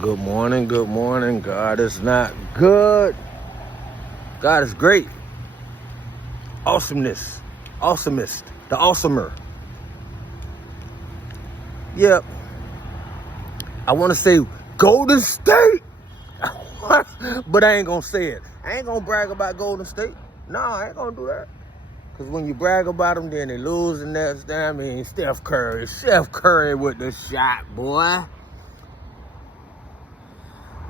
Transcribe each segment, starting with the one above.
Good morning, good morning. God is not good. God is great. Awesomeness. Awesomest. The awesomer. Yep. I want to say Golden State. But I ain't going to say it. I ain't going to brag about Golden State. No, I ain't going to do that. Because when you brag about them, then they lose the next time. I mean, Steph Curry with the shot, boy.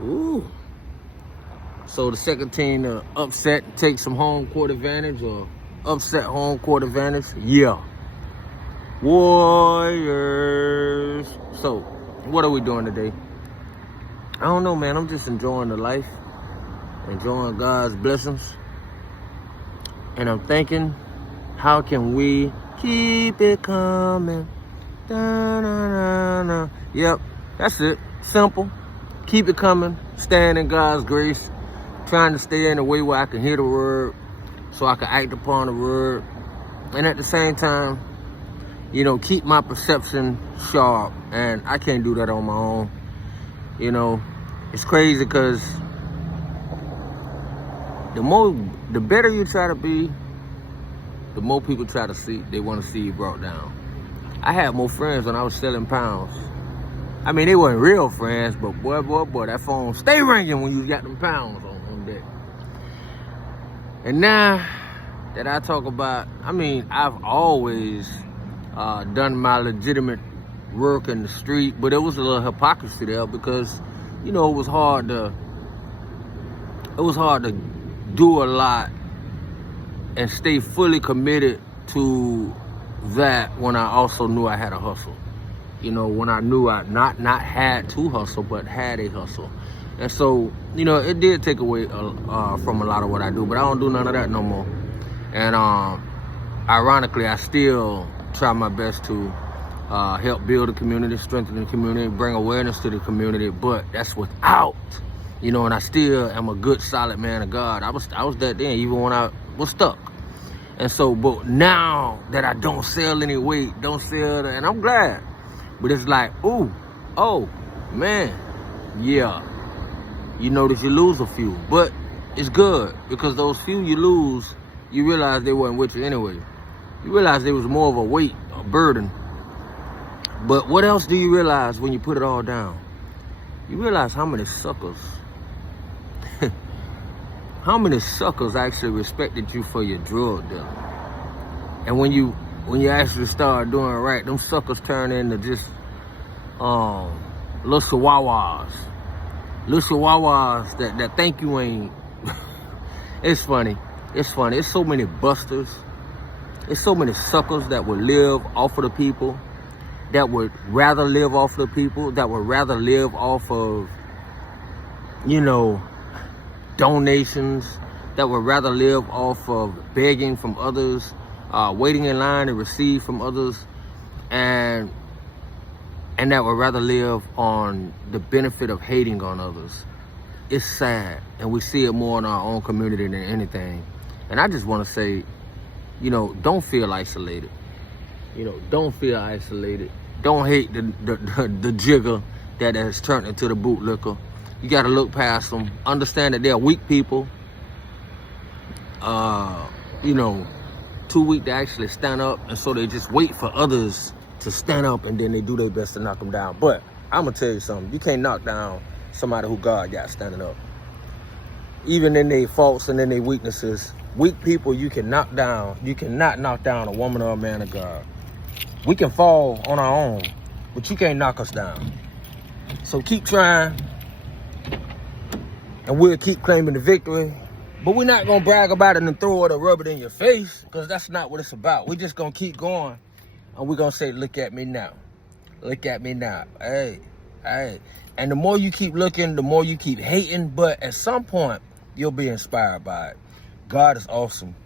Ooh. So the second team to upset and take some home court advantage or upset home court advantage? Yeah. Warriors. So, what are we doing today? I don't know, man. I'm just enjoying the life. Enjoying God's blessings. And I'm thinking, how can we keep it coming? Da-na-na-na. Yep, that's it. Simple. Keep it coming. Stand in God's grace. Trying to stay in a way where I can hear the word so I can act upon the word. And at the same time, keep my perception sharp. And I can't do that on my own. It's crazy because the better you try to be, the more people try to see, they want to see you brought down. I had more friends when I was selling pounds. I mean, they weren't real friends, but boy, that phone stay ringing when you got them pounds on deck. And now that I talk about, I've always done my legitimate work in the street, but it was a little hypocrisy there because, it was hard to do a lot and stay fully committed to that when I also knew I had a hustle. When I knew I not had to hustle, but had a hustle. And so, it did take away from a lot of what I do, but I don't do none of that no more. And ironically, I still try my best to help build the community, strengthen the community, bring awareness to the community, but that's without, and I still am a good, solid man of God. I was that then, even when I was stuck. And so, but now that I don't sell any weight, and I'm glad. But it's like, oh, man, yeah. You notice you lose a few, but it's good because those few you lose, you realize they weren't with you anyway. You realize there was more of a weight, a burden. But what else do you realize when you put it all down? You realize how many suckers actually respected you for your drug dealing. And when you actually start doing right, them suckers turn into just little chihuahuas that think you ain't. It's funny. It's so many busters. It's so many suckers that would live off of the people, that would rather live off of the people, that would rather live off of, donations, that would rather live off of begging from others, waiting in line to receive from others, and that would rather live on the benefit of hating on others. It's sad, and we see it more in our own community than anything. And I just want to say, don't feel isolated. Don't feel isolated. Don't hate the jigger that has turned into the bootlicker. You got to look past them. Understand that they're weak people. Too weak to actually stand up, and so they just wait for others to stand up, and then they do their best to knock them down. But I'm gonna tell you something: you can't knock down somebody who God got standing up. Even in their faults and in their weaknesses, weak people you can knock down. You cannot knock down a woman or a man of God. We can fall on our own, but you can't knock us down. So keep trying, and we'll keep claiming the victory. But we're not going to brag about it and throw it or rub it in your face, because that's not what it's about. We're just going to keep going, and we're going to say, look at me now. Look at me now. Hey. And the more you keep looking, the more you keep hating, but at some point, you'll be inspired by it. God is awesome.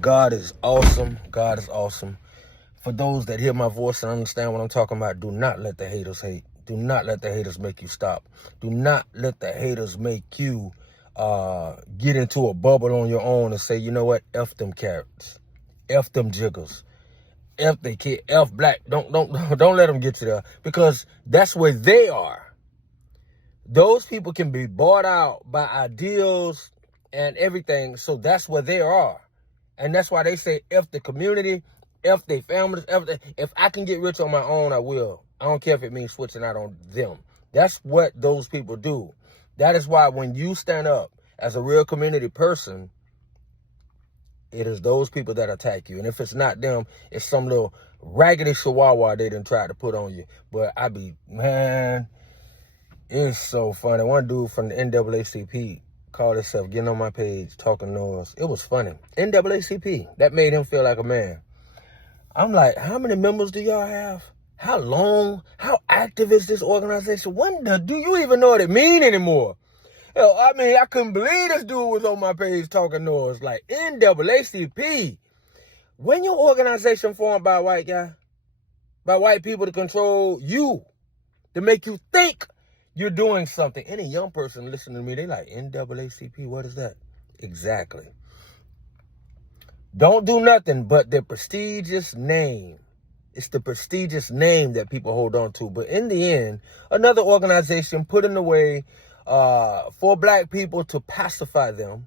God is awesome. God is awesome. For those that hear my voice and understand what I'm talking about, do not let the haters hate. Do not let the haters make you stop. Do not let the haters make you get into a bubble on your own and say, you know what, F them carrots, F them jiggers, F they kid, F black. Don't let them get you there, because that's where they are. those people can be bought out by ideals and everything. So that's where they are. And that's why they say, if the community, if they families, if I can get rich on my own, I will. I don't care if it means switching out on them. That's what those people do. That is why when you stand up as a real community person, it is those people that attack you. And if it's not them, it's some little raggedy chihuahua they done tried to put on you. But man, it's so funny. One dude from the NAACP called himself getting on my page, talking noise. It was funny. NAACP, that made him feel like a man. I'm like, how many members do y'all have? How long? How active is this organization? Do you even know what it means anymore? Hell, I mean, I couldn't believe this dude was on my page talking noise. Like, NAACP. When your organization formed by a white guy, by white people to control you, to make you think you're doing something. Any young person listening to me, they like, NAACP, what is that? Exactly. Don't do nothing but the prestigious name. It's the prestigious name that people hold on to. But in the end, another organization put in the way for black people to pacify them.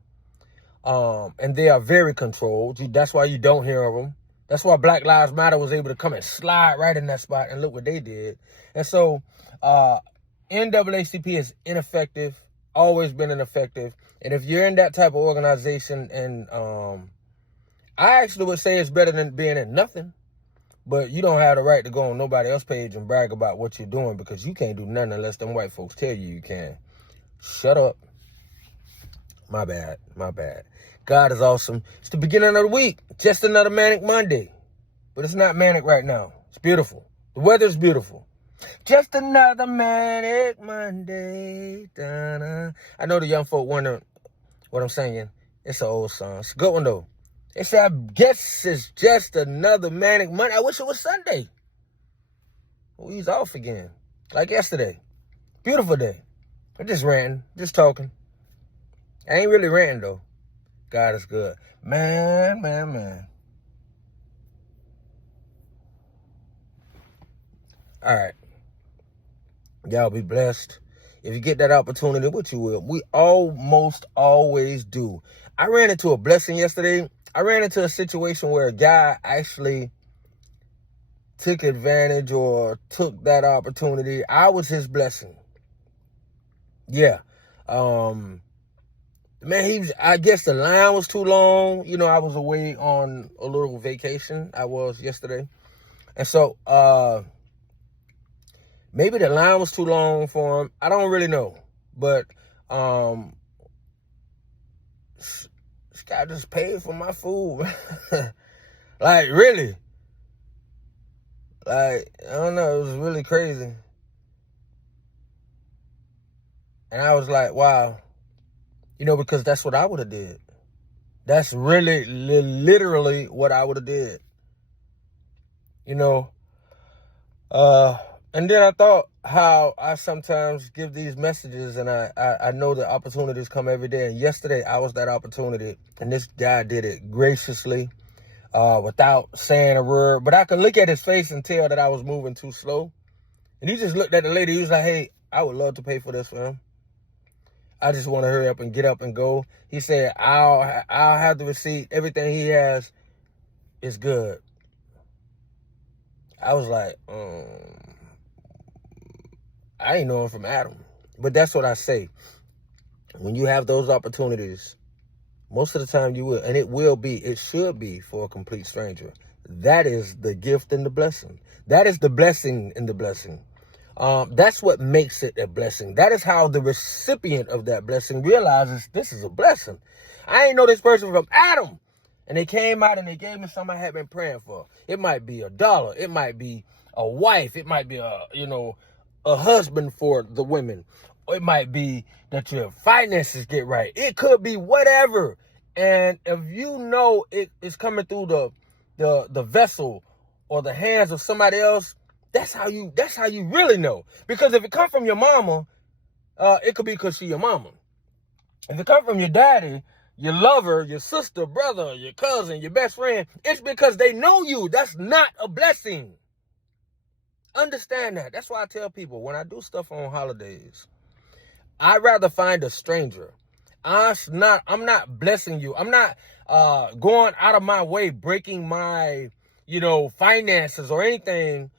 And they are very controlled. That's why you don't hear of them. That's why Black Lives Matter was able to come and slide right in that spot, and look what they did. And so NAACP is ineffective, always been ineffective. And if you're in that type of organization, and I actually would say it's better than being in nothing, but you don't have the right to go on nobody else's page and brag about what you're doing, because you can't do nothing unless them white folks tell you can. Shut up. My bad. God is awesome. It's the beginning of the week. Just another Manic Monday. But it's not manic right now. It's beautiful. The weather's beautiful. Just another Manic Monday. Da-na. I know the young folk wonder what I'm singing. It's an old song. It's a good one, though. They say, I guess it's just another Manic Monday. I wish it was Sunday. Well, he's off again. Like yesterday. Beautiful day. I'm just ranting. Just talking. I ain't really ranting, though. God is good. Man. All right. Y'all be blessed. If you get that opportunity, which you will, we almost always do. I ran into a blessing yesterday. I ran into a situation where a guy actually took advantage or took that opportunity. I was his blessing. Yeah. Man, I guess the line was too long. You know, I was away on a little vacation. I was yesterday. And so, maybe the line was too long for him. I don't really know. But, this guy just paid for my food. Like, really. Like, I don't know. It was really crazy. And I was like, wow. You know, because that's what I would have did. That's really, literally what I would have did. You know. And then I thought how I sometimes give these messages, and I know the opportunities come every day. And yesterday I was that opportunity, and this guy did it graciously, without saying a word. But I could look at his face and tell that I was moving too slow. And he just looked at the lady. He was like, hey, I would love to pay for this for him. I just want to hurry up and get up and go. He said, I'll have the receipt. Everything he has is good. I was like, I ain't know him from Adam. But that's what I say. When you have those opportunities, most of the time you will. And it should be for a complete stranger. That is the gift and the blessing. That is the blessing in the blessing. That's what makes it a blessing. That is how the recipient of that blessing realizes this is a blessing. I ain't know this person from Adam. And they came out and they gave me something I had been praying for. It might be $1. It might be a wife. It might be a husband for the women. Or it might be that your finances get right. It could be whatever. And if you know it is coming through the vessel or the hands of somebody else, that's how you really know. Because if it comes from your mama, it could be because she's your mama. If it comes from your daddy, your lover, your sister, brother, your cousin, your best friend, it's because they know you. That's not a blessing. Understand that. That's why I tell people when I do stuff on holidays, I'd rather find a stranger. I'm not blessing you. I'm not going out of my way, breaking my, finances or anything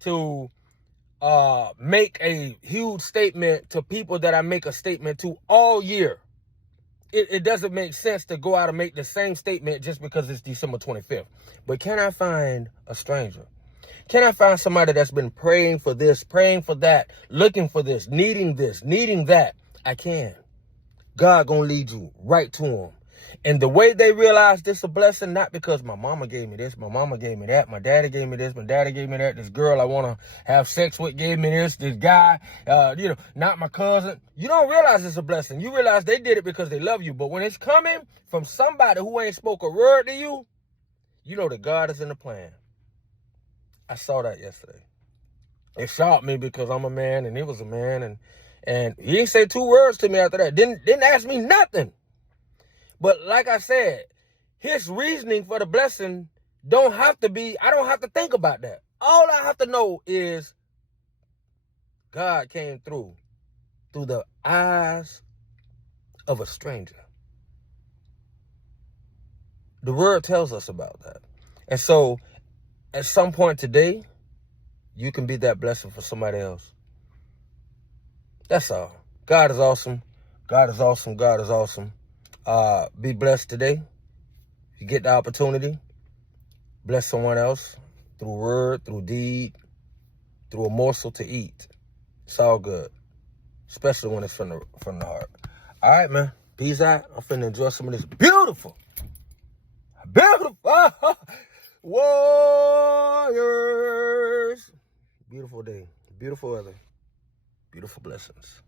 to make a huge statement to people that I make a statement to all year. It doesn't make sense to go out and make the same statement just because it's December 25th. But can I find a stranger? Can I find somebody that's been praying for this, praying for that, looking for this, needing that? I can. God gonna lead you right to them. And the way they realize this is a blessing, not because my mama gave me this, my mama gave me that, my daddy gave me this, my daddy gave me that, this girl I want to have sex with gave me this guy, not my cousin. You don't realize it's a blessing. You realize they did it because they love you. But when it's coming from somebody who ain't spoke a word to you, you know that God is in the plan. I saw that yesterday. It shocked me because I'm a man and he was a man, and he didn't say 2 words to me after that. Didn't ask me nothing. But like I said, his reasoning for the blessing I don't have to think about that. All I have to know is God came through the eyes of a stranger. The word tells us about that. And so at some point today, you can be that blessing for somebody else. That's all. God is awesome. God is awesome. God is awesome. Be blessed today. If you get the opportunity, bless someone else through word, through deed, through a morsel to eat. It's all good, especially when it's from the heart. All right, man. Peace out. I'm finna enjoy some of this beautiful warriors. Beautiful day, beautiful weather, beautiful blessings.